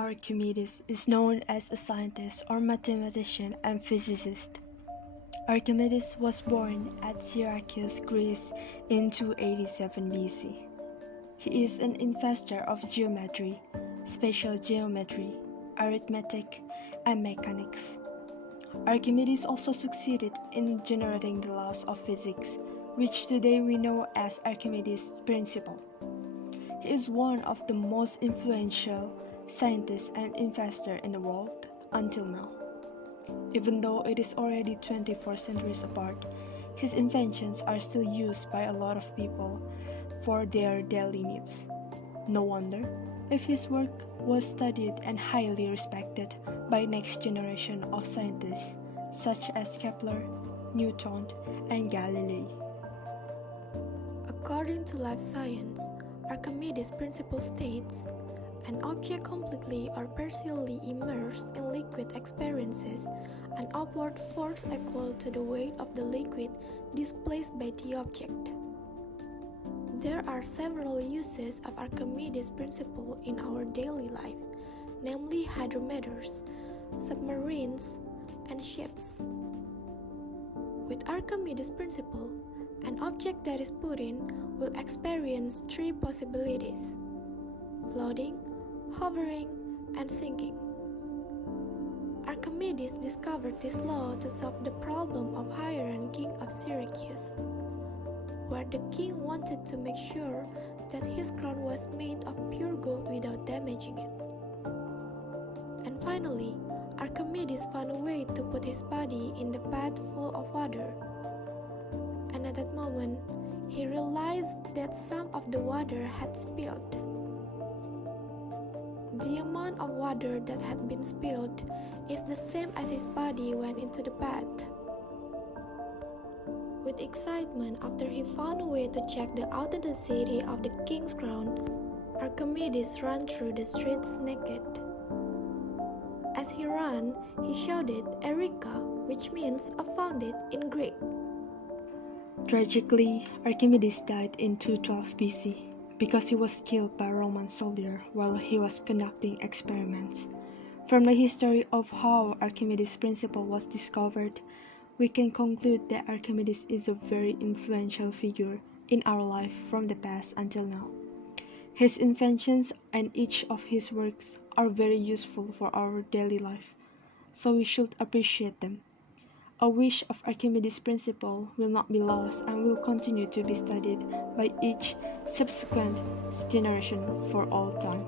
Archimedes is known as a scientist or mathematician and physicist. Archimedes was born at Syracuse, Greece in 287 BC. He is an inventor of geometry, spatial geometry, arithmetic, and mechanics. Archimedes also succeeded in generating the laws of physics, which today we know as Archimedes' principle. He is one of the most influential scientists and inventors in the world until now. Even though it is already 24 centuries apart, his inventions are still used by a lot of people for their daily needs. No wonder if his work was studied and highly respected by next generation of scientists such as Kepler, Newton, and Galilei. According to life science, Archimedes' principle states, an object completely or partially immersed in liquid experiences an upward force equal to the weight of the liquid displaced by the object. There are several uses of Archimedes' principle in our daily life, namely hydrometers, submarines, and ships. With Archimedes' principle, an object that is put in will experience three possibilities: floating, hovering, and sinking. Archimedes discovered this law to solve the problem of Hiram, king of Syracuse, where the king wanted to make sure that his crown was made of pure gold without damaging it. And finally, Archimedes found a way to put his body in the bath full of water. And at that moment, he realized that some of the water had spilled. The amount of water that had been spilled is the same as his body went into the bath. With excitement after he found a way to check the authenticity of the king's crown, Archimedes ran through the streets naked. As he ran, he shouted "Eureka," which means "I found it" in Greek. Tragically, Archimedes died in 212 BC because he was killed by a Roman soldier while he was conducting experiments. From the history of how Archimedes' principle was discovered, we can conclude that Archimedes is a very influential figure in our life from the past until now. His inventions and each of his works are very useful for our daily life, so we should appreciate them. A wish of Archimedes' principle will not be lost and will continue to be studied by each subsequent generation for all time.